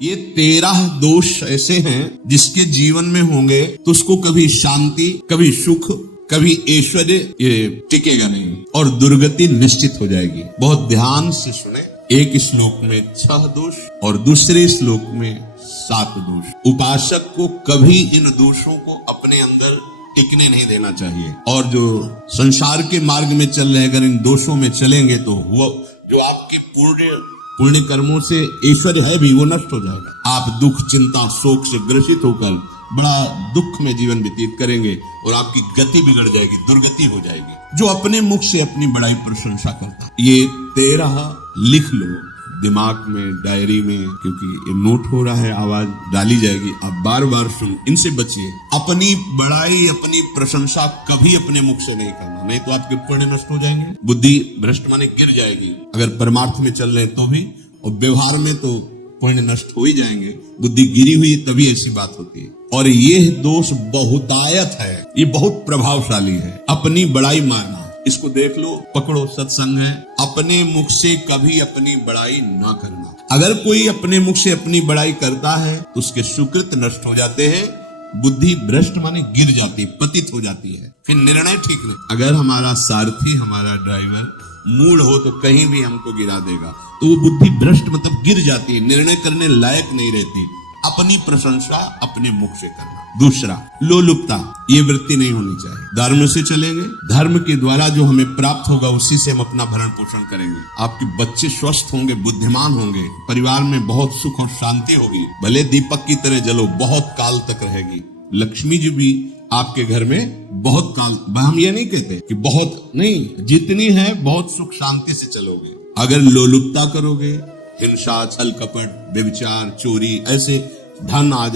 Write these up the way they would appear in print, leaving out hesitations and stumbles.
ये 13 दोष ऐसे हैं जिसके जीवन में होंगे तो उसको कभी शांति, कभी सुख, कभी ऐश्वर्य ये टिकेगा नहीं और दुर्गति निश्चित हो जाएगी। बहुत ध्यान से सुने। एक श्लोक में 6 दोष और दूसरे श्लोक में 7 दोष। उपासक को कभी इन दोषों को अपने अंदर टिकने नहीं देना चाहिए। और जो संसार के मार्ग में चल रहे अगर इन दोषों में चलेंगे तो वो जो आपकी पुण्य कर्मों से ऐश्वर्य है भी वो नष्ट हो जाएगा। आप दुख, चिंता, शोक से ग्रसित होकर बड़ा दुख में जीवन व्यतीत करेंगे और आपकी गति बिगड़ जाएगी, दुर्गति हो जाएगी। जो अपने मुख से अपनी बड़ाई प्रशंसा करता, ये 13 लिख लो दिमाग में, डायरी में, क्योंकि ये नोट हो रहा है, आवाज डाली जाएगी, आप बार बार सुन, इनसे बचिए। अपनी बड़ाई, अपनी प्रशंसा कभी अपने मुख से नहीं करना, नहीं तो आपके पुण्य नष्ट हो जाएंगे, बुद्धि भ्रष्ट माने गिर जाएगी। अगर परमार्थ में चल रहे तो भी, और व्यवहार में तो पुण्य नष्ट हो ही जाएंगे। बुद्धि गिरी हुई तभी ऐसी बात होती है। और ये दोष बहुतायत है, ये बहुत प्रभावशाली है। अपनी बड़ाई मारना, इसको देख लो, पकड़ो, सत्संग है। अपने मुख से कभी अपनी बड़ाई ना करना। अगर कोई अपने मुख से अपनी बड़ाई करता है तो उसके सुकृत नष्ट हो जाते हैं, बुद्धि भ्रष्ट माने गिर जाती, पतित हो जाती है, फिर निर्णय ठीक नहीं। अगर हमारा सारथी, हमारा ड्राइवर मूड हो तो कहीं भी हमको गिरा देगा, तो वो बुद्धि भ्रष्ट मतलब गिर जाती है, निर्णय करने लायक नहीं रहती। अपनी प्रशंसा अपने मुख से करना। दूसरा, लोलुपता, ये वृत्ति नहीं होनी चाहिए। धर्म से चलेंगे, धर्म के द्वारा जो हमें प्राप्त होगा उसी से हम अपना भरण पोषण करेंगे। आपके बच्चे स्वस्थ होंगे, बुद्धिमान होंगे, परिवार में बहुत सुख और शांति होगी, भले दीपक की तरह जलो, बहुत काल तक रहेगी। लक्ष्मी जी भी आपके घर में बहुत काल, हम ये नहीं कहते कि बहुत नहीं, जितनी है बहुत सुख शांति से चलोगे। अगर लोलुपता करोगे, हिंसा, छल कपट, व्यभिचार, चोरी, ऐसे धन आ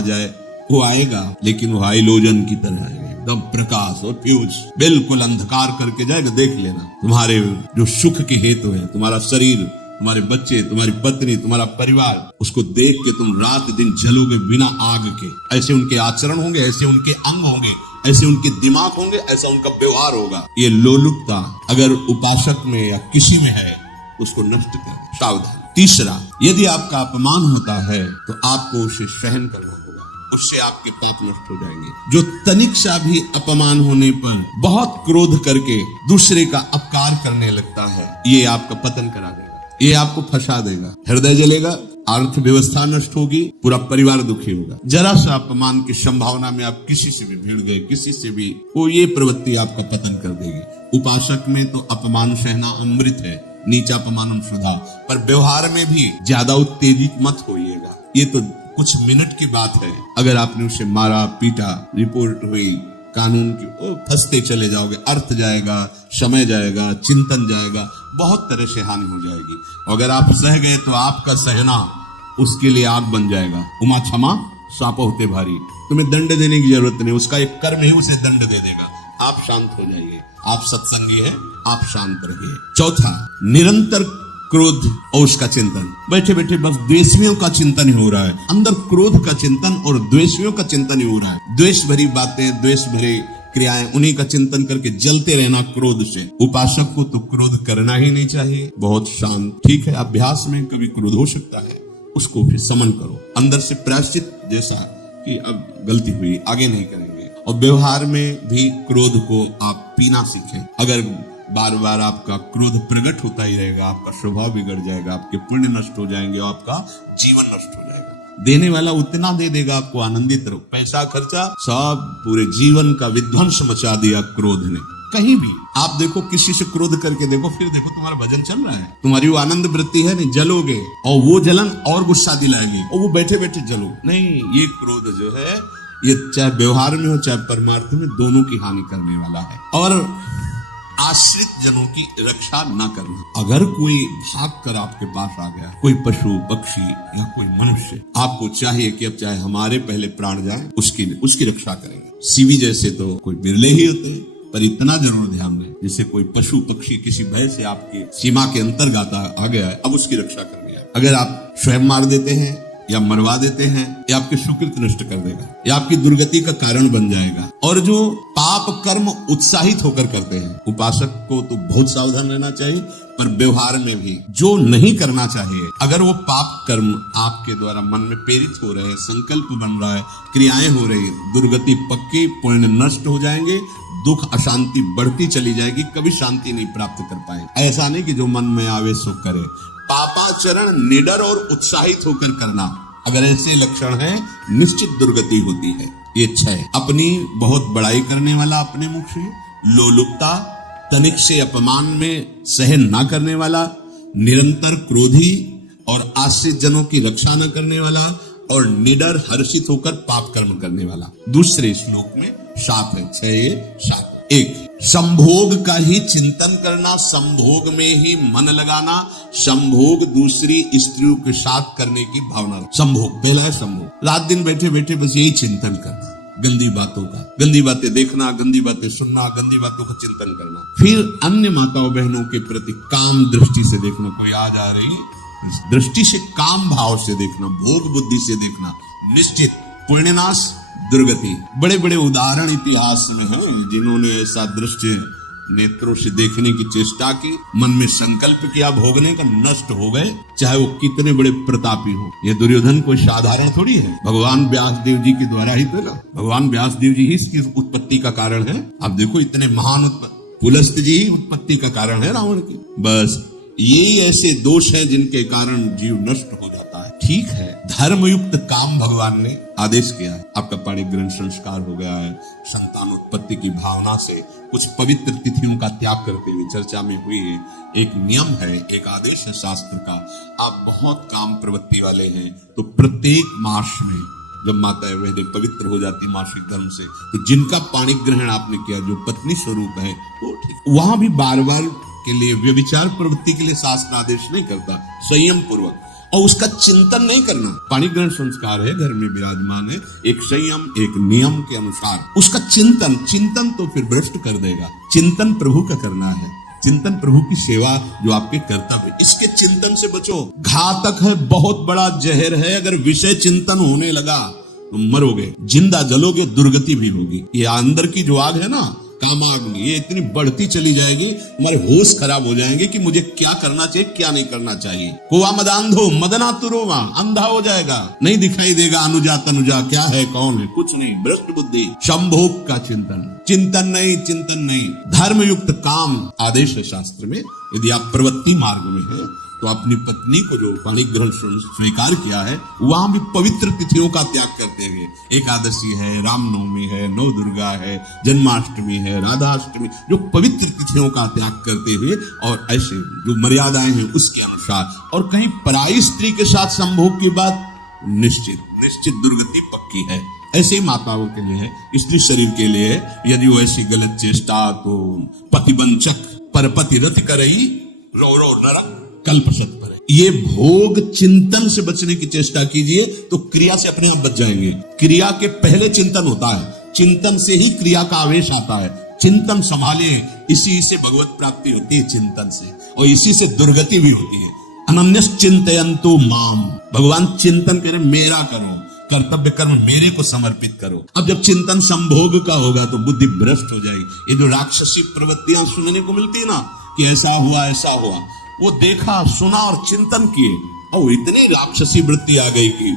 जाए, वो आएगा, लेकिन वो हाइलोजन की तरह आएगा, एकदम प्रकाश और फ्यूज, बिल्कुल अंधकार करके जाएगा। देख लेना, तुम्हारे जो सुख के हेतु है, तुम्हारा शरीर, तुम्हारे बच्चे, तुम्हारी पत्नी, तुम्हारा परिवार, उसको देख के तुम रात दिन जलोगे बिना आग के। ऐसे उनके आचरण होंगे, ऐसे उनके अंग होंगे, ऐसे उनके दिमाग होंगे, ऐसा उनका व्यवहार होगा। ये लोलुपता अगर उपासक में या किसी में है, उसको नष्ट कर, सावधान। तीसरा, यदि आपका अपमान होता है तो आपको उसे सहन करना होगा, उससे आपके पाप नष्ट हो जाएंगे। जो तनिक सा भी अपमान होने पर बहुत क्रोध करके दूसरे का अपकार करने लगता है, ये आपका पतन करा देगा, ये आपको फंसा देगा, हृदय जलेगा, अर्थव्यवस्था नष्ट होगी, पूरा परिवार दुखी होगा। जरा सा अपमान की संभावना में आप किसी से भी भिड़ गए, किसी से भी, वो ये प्रवृत्ति आपका पतन कर देगी। उपासक में तो अपमान सहना अमृत है, नीचा अपमानम श्रद्धा, पर व्यवहार में भी ज्यादा उत्तेजित मत होइएगा। ये तो कुछ मिनट की बात है। अगर आपने उसे मारा, पीटा, रिपोर्ट हुई, कानून की, फंसते चले जाओगे, अर्थ जाएगा, समय जाएगा, चिंतन जाएगा, बहुत तरह से हानि हो जाएगी। अगर आप सह गए तो आपका सहना उसके लिए आग बन जाएगा। उमा क्षमा साप होते भारी, तुम्हें दंड देने की जरूरत नहीं, उसका एक कर्म ही उसे दंड दे देगा। आप शांत हो जाइए, आप सत्संगी है, आप शांत रहिए। चौथा, निरंतर क्रोध और उसका चिंतन। बैठे बैठे बस द्वेषियों का चिंतन ही हो रहा है, अंदर क्रोध का चिंतन और द्वेषियों का चिंतन ही हो रहा है। द्वेष भरी बातें, द्वेष भरी क्रियाएं, उन्हीं का चिंतन करके जलते रहना क्रोध से। उपासक को तो क्रोध करना ही नहीं चाहिए, बहुत शांत। ठीक है, अभ्यास में कभी क्रोध हो सकता है, उसको फिर समन करो, अंदर से प्रायश्चित, जैसा कि अब गलती हुई, आगे नहीं करेंगे। और व्यवहार में भी क्रोध को आप पीना सीखें। अगर बार बार आपका क्रोध प्रकट होता ही रहेगा, आपका स्वभाव बिगड़ जाएगा, आपके पुण्य नष्ट हो जाएंगे और आपका जीवन नष्ट हो जाएगा। देने वाला उतना दे देगा, आपको आनंदित रहो, पैसा खर्चा सब पूरे जीवन का विध्वंस मचा दिया क्रोध ने। कहीं भी आप देखो, किसी से क्रोध करके देखो, फिर देखो तुम्हारा भजन चल रहा है, तुम्हारी वो आनंद वृत्ति है नहीं, जलोगे और वो जलन और गुस्सा दिलाएगी और वो बैठे बैठे जलो नहीं। ये क्रोध जो है, ये चाहे व्यवहार में हो चाहे परमार्थ में, दोनों की हानि करने वाला है। और आश्रित जनों की रक्षा न करना। अगर कोई भाग कर आपके पास आ गया, कोई पशु पक्षी या कोई मनुष्य, आपको चाहिए कि अब चाहे हमारे पहले प्राण जाए, उसकी रक्षा करेंगे। सीवी जैसे तो कोई बिरले ही होते हैं, पर इतना जरूर ध्यान दें, जैसे कोई पशु पक्षी किसी भय से आपके सीमा के अंतर्गत आ गया है, अब उसकी रक्षा करनी है। अगर आप स्वयं मार देते हैं या मरवा देते हैं, या आपके सुकृत नष्ट कर देगा, या आपकी दुर्गति का कारण बन जाएगा। और जो पाप कर्म उत्साहित होकर करते हैं, उपासक को तो बहुत सावधान रहना चाहिए, पर व्यवहार में भी जो नहीं करना चाहिए, अगर वो पाप कर्म आपके द्वारा मन में प्रेरित हो रहे हैं, संकल्प बन रहा है, क्रियाएं हो रही है, दुर्गति पक्की, पुण्य नष्ट हो जाएंगे, दुख अशांति बढ़ती चली जाएगी, कभी शांति नहीं प्राप्त कर पाएंगे। ऐसा नहीं कि जो मन में आवे सो करे। पापाचरण निडर और उत्साहित होकर करना, अगर ऐसे लक्षण हैं, निश्चित दुर्गति होती है। ये 6, अपनी बहुत बड़ाई करने वाला अपने मुख से, लोलुपता, तनिक से अपमान में सहन ना करने वाला, निरंतर क्रोधी और आश्रित जनों की रक्षा न करने वाला, और निडर हर्षित होकर पाप कर्म करने वाला। दूसरे श्लोक में 7 है, 6, 7। 1, संभोग का ही चिंतन करना, संभोग में ही मन लगाना, संभोग दूसरी स्त्रियों के साथ करने की भावना। संभोग, पहला है संभोग। रात दिन बैठे बैठे बस यही चिंतन करना, गंदी बातों का, गंदी बातें देखना, गंदी बातें सुनना, गंदी बातों का चिंतन करना। फिर अन्य माताओं बहनों के प्रति काम दृष्टि से देखना, कोई आ जा रही दृष्टि से, काम भाव से देखना, भोग बुद्धि से देखना, निश्चित पुण्यनाश, दुर्गति। बड़े बड़े उदाहरण इतिहास में हैं जिन्होंने ऐसा दृश्य नेत्रों से देखने की चेष्टा की, मन में संकल्प किया, भोगने का, नष्ट हो गए, चाहे वो कितने बड़े प्रतापी हो। ये दुर्योधन कोई साधारण थोड़ी है, भगवान व्यासदेव जी के द्वारा ही तो ना, भगवान व्यासदेव जी ही इसकी उत्पत्ति का कारण है। आप देखो इतने महान पुलस्त जी ही उत्पत्ति का कारण है रावण की। बस यही ऐसे दोष हैं जिनके कारण जीव नष्ट हो जाता है। ठीक है, धर्मयुक्त काम भगवान ने आदेश किया है, आपका पाणिग्रहण संस्कार हो गया है, संतानोत्पत्ति की भावना से कुछ पवित्र तिथियों का त्याग करते हुए चर्चा में हुई है। एक नियम है, एक आदेश है शास्त्र का। आप बहुत काम प्रवृत्ति वाले हैं तो प्रत्येक मास में जब माता वह पवित्र हो जाती मासिक धर्म से, तो जिनका पाणिग्रहण आपने किया, जो पत्नी स्वरूप है, वो ठीक, वहां भी बार बार के लिए व्यभिचार प्रवृत्ति के लिए शास्त्र आदेश नहीं करता, संयम पूर्वक, और उसका चिंतन नहीं करना। पाणिग्रहण संस्कार है, घर में विराजमान है, एक संयम, एक नियम के अनुसार उसका चिंतन तो फिर भ्रष्ट कर देगा। चिंतन प्रभु का करना है, चिंतन प्रभु की सेवा जो आपके कर्तव्य, इसके चिंतन से बचो। घातक है, बहुत बड़ा जहर है, अगर विषय चिंतन होने लगा तो मरोगे, जिंदा जलोगे, दुर्गति भी होगी। ये अंदर की जो आग है ना, कामाग्नि, ये इतनी बढ़ती चली जाएगी, हमारे होश खराब हो जाएंगे कि मुझे क्या करना चाहिए, क्या नहीं करना चाहिए। कोवा मदांधो मदनातुरोवा, अंधा हो जाएगा, नहीं दिखाई देगा अनुजा तनुजा, क्या है कौन है, कुछ नहीं, भ्रष्ट बुद्धि। संभोग का चिंतन नहीं, धर्मयुक्त काम आदेश है शास्त्र में। यदि आप प्रवृत्ति मार्ग में है तो अपनी पत्नी को जो पाणिग्रहण स्वीकार किया है, वहां भी पवित्र तिथियों का त्याग करते हुए, एकादशी है, रामनवमी है, नव दुर्गा है, जन्माष्टमी है, राधाष्टमी, जो पवित्र तिथियों का त्याग करते हुए और ऐसे जो मर्यादाएं हैं उसके अनुसार, और कहीं पराई स्त्री के साथ संभोग की बात, निश्चित दुर्गति पक्की है। ऐसे माताओं के लिए है, स्त्री शरीर के लिए यदि वो ऐसी गलत चेष्टा, तो पतिवंचक परपति रति करई रो नरक कल्पशत पर। ये भोग चिंतन से बचने की चेष्टा कीजिए तो क्रिया से अपने आप बच जाएंगे। क्रिया के पहले चिंतन होता है, चिंतन से ही क्रिया का आवेश आता है। चिंतन संभाले, इसी से भगवत प्राप्ति होती है, चिंतन से, और इसी से दुर्गति भी होती है। अनन्यस चिंतयन्तु माम, भगवान चिंतन करें, मेरा करो, कर्तव्य कर्म मेरे को समर्पित करो। अब जब चिंतन संभोग का होगा तो बुद्धि भ्रष्ट हो जाएगी। ये जो राक्षसी प्रवृत्तियां सुनने को मिलती है ना, कि ऐसा हुआ, वो देखा, सुना और चिंतन किए, और इतनी राक्षसी वृत्ति आ गई कि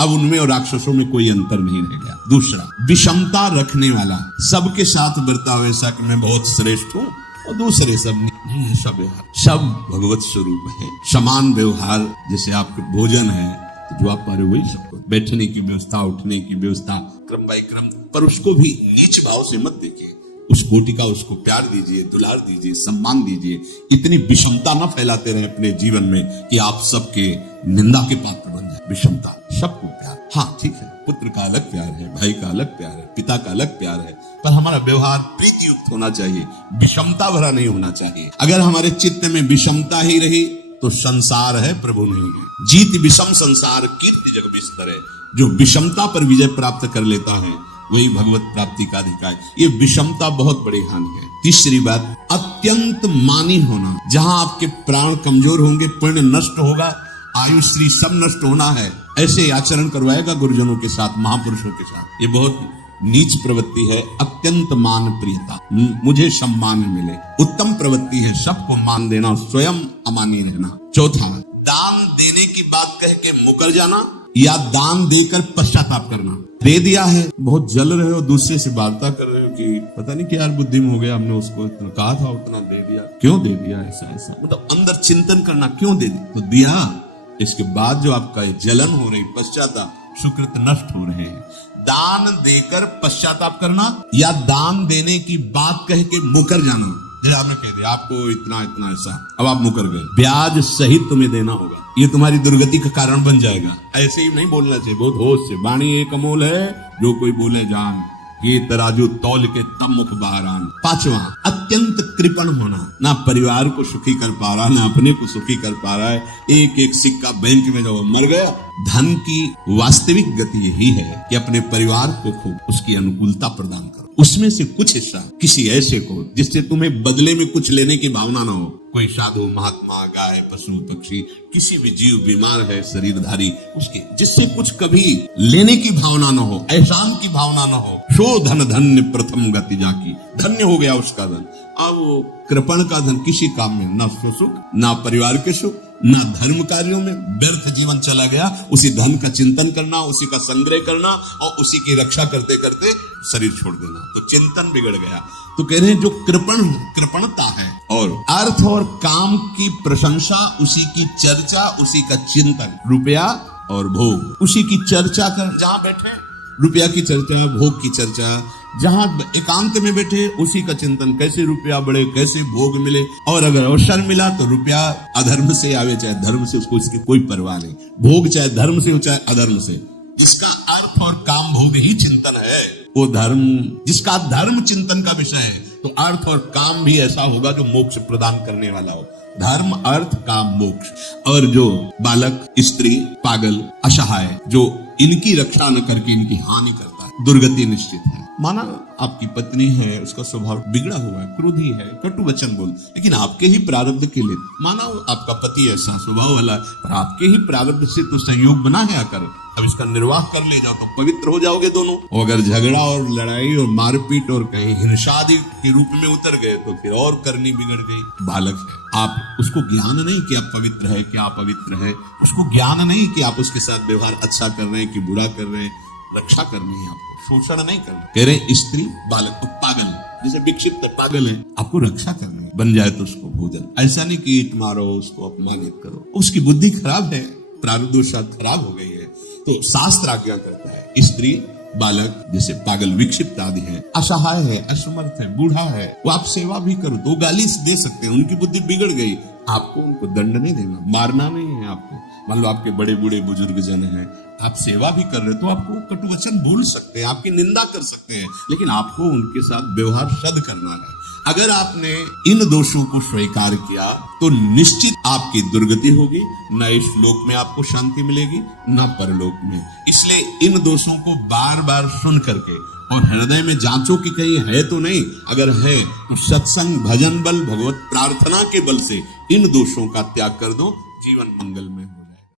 अब उनमें और राक्षसों में कोई अंतर नहीं रह गया। दूसरा, विषमता रखने वाला, सबके साथ बर्ताव ऐसा कि मैं बहुत श्रेष्ठ हूँ और दूसरे सब नहीं, सब भगवत स्वरूप है। समान व्यवहार, जैसे आपके भोजन है तो जो आप पा रहे वही सबको, बैठने की व्यवस्था, उठने की व्यवस्था, क्रम बाय क्रम, पर उसको भी नीच भाव से मत देखिए। उस कोटि का उसको प्यार दीजिए, दुलार दीजिए, सम्मान दीजिए। इतनी विषमता न फैलाते रहे अपने जीवन में कि आप सबके निंदा के पात्र बन जाए। विषमता, सबको प्यार, हाँ ठीक है, पुत्र का अलग प्यार है, भाई का अलग प्यार है, पिता का अलग प्यार है, पर हमारा व्यवहार प्रीति युक्त होना चाहिए, विषमता भरा नहीं होना चाहिए। अगर हमारे चित्त में विषमता ही रही तो संसार है, प्रभु नहीं है। जीत विषम संसार, कीर्ति जग बिस्तर है। जो विषमता पर विजय प्राप्त कर लेता है वही भगवत प्राप्ति का अधिकार। ये विषमता बहुत बड़ी हानि है। तीसरी बात, अत्यंत मानी होना। जहां आपके प्राण कमजोर होंगे, पुण्य नष्ट होगा, आयु श्री सब नष्ट होना है, ऐसे आचरण करवाएगा गुरुजनों के साथ, महापुरुषों के साथ। ये बहुत नीच प्रवृत्ति है। अत्यंत मान प्रियता, मुझे सम्मान मिले। उत्तम प्रवृत्ति है सबको मान देना, स्वयं अमानी रहना। चौथा, दान देने की बात कह के मुकर जाना या दान देकर पश्चाताप करना। दे दिया है, बहुत जल रहे हो, दूसरे से वार्ता कर रहे हो कि पता नहीं क्या बुद्धि में हो गया, हमने उसको इतना कहा था, उतना दे दिया, क्यों दे दिया, ऐसा ऐसा, मतलब अंदर चिंतन करना, क्यों दे दिया, तो दिया। इसके बाद जो आपका जलन हो रही, पश्चाताप, सुकृत नष्ट हो रहे हैं। दान देकर पश्चाताप करना या दान देने की बात कह के मुकर जाना। जैसे आपने कह दिया आपको इतना इतना ऐसा, अब आप मुकर गए, ब्याज सहित तुम्हें देना होगा, ये तुम्हारी दुर्गति का कारण बन जाएगा। ऐसे ही नहीं बोलना चाहिए, बहुत होश से। वाणी एक अमोल है, जो कोई बोले जान, ये तराजू तौल के तब मुख बाहर आन। पांचवा, अत्यंत कृपण होना, ना परिवार को सुखी कर पा रहा, ना अपने को सुखी कर पा रहा है। एक एक सिक्का बैंक में जब मर गया। धन की वास्तविक गति यही है कि अपने परिवार को खूब उसकी अनुकूलता प्रदान करो, उसमें से कुछ हिस्सा किसी ऐसे को जिससे तुम्हें बदले में कुछ लेने की भावना ना हो। कोई साधु महात्मा, गाय, पशु पक्षी, किसी भी जीव बीमार है, शरीरधारी, उसके जिससे कुछ कभी लेने की भावना न हो, एहसान की भावना न हो। शो धन धन्य प्रथम गति जाकी, धन्य हो गया उसका धन। अब कृपण का धन किसी काम में ना सुख, ना परिवार के सुख, ना धर्म कार्यों में, व्यर्थ जीवन चला गया। उसी धन का चिंतन करना, उसी का संग्रह करना और उसी की रक्षा करते करते शरीर छोड़ देना, तो चिंतन बिगड़ गया। तो कह रहे हैं जो कृपणता है और अर्थ और काम की प्रशंसा, उसी की चर्चा, उसी का चिंतन, रुपया और भोग, उसी की चर्चा कर, जहां बैठे रुपया की चर्चा, भोग की चर्चा, जहां एकांत में बैठे उसी का चिंतन, कैसे रुपया बढ़े, कैसे भोग मिले। और अगर अवसर मिला तो रुपया अधर्म से आवे चाहे धर्म से, उसको इसकी कोई परवाह नहीं। भोग चाहे धर्म से हो चाहे अधर्म से, जिसका अर्थ और काम भोग ही चिंतन है, वो धर्म, जिसका धर्म चिंतन का विषय है, तो अर्थ और काम भी ऐसा होगा जो मोक्ष प्रदान करने वाला हो। धर्म, अर्थ, काम, मोक्ष। और जो बालक, स्त्री, पागल, असहाय, जो इनकी रक्षा न करके इनकी हानि करता है, दुर्गति निश्चित है। माना आपकी पत्नी है, उसका स्वभाव बिगड़ा हुआ है, क्रोधी है, कटु वचन बोल, लेकिन आपके ही प्रारब्ध के लिए, माना आपका पति ऐसा स्वभाव वाला, पर आपके ही प्रारब्ध से तो संयोग बना है आकर, अब इसका निर्वाह कर ले जाओ तो पवित्र हो जाओगे दोनों। और अगर झगड़ा और लड़ाई और मारपीट और कहीं हिंसादि के रूप में उतर गए तो फिर और करनी बिगड़ गई। बालक है, आप उसको ज्ञान नहीं कि आप पवित्र है, क्या पवित्र है, उसको ज्ञान नहीं कि आप उसके साथ व्यवहार अच्छा कर रहे हैं कि बुरा कर रहे हैं। रक्षा करनी है आपको, शोषण नहीं करना। कह रहे स्त्री, बालक, तो पागल, जैसे विक्षिप्त पागल है, आपको रक्षा करनी है। बन जाए तो उसको भोजन, ऐसा नहीं कि ईट मारो, उसको अपमानित करो, उसकी बुद्धि खराब है, प्रारब्धवशात खराब हो गई है, तो शास्त्र आज्ञा करता है। स्त्री, बालक, जैसे पागल, विक्षिप्त आदि है, असहाय है, असमर्थ है, बूढ़ा है, वो आप सेवा भी करो, दो गाली दे सकते हैं, उनकी बुद्धि बिगड़ गई, आपको उनको दंड नहीं देना, मारना नहीं है आपको। मान लो आपके बड़े बूढ़े बुजुर्ग जन हैं, आप सेवा भी कर रहे तो आपको कटु वचन बोल सकते हैं, आपकी निंदा कर सकते हैं, लेकिन आपको उनके साथ व्यवहार सद करना है। अगर आपने इन दोषों को स्वीकार किया तो निश्चित आपकी दुर्गति होगी, न इस लोक में आपको शांति मिलेगी न परलोक में। इसलिए इन दोषों को बार बार सुन करके और हृदय में जांचो कि कहीं है तो नहीं, अगर है तो सत्संग, भजन बल, भगवत प्रार्थना के बल से इन दोषों का त्याग कर दो, जीवन मंगल में।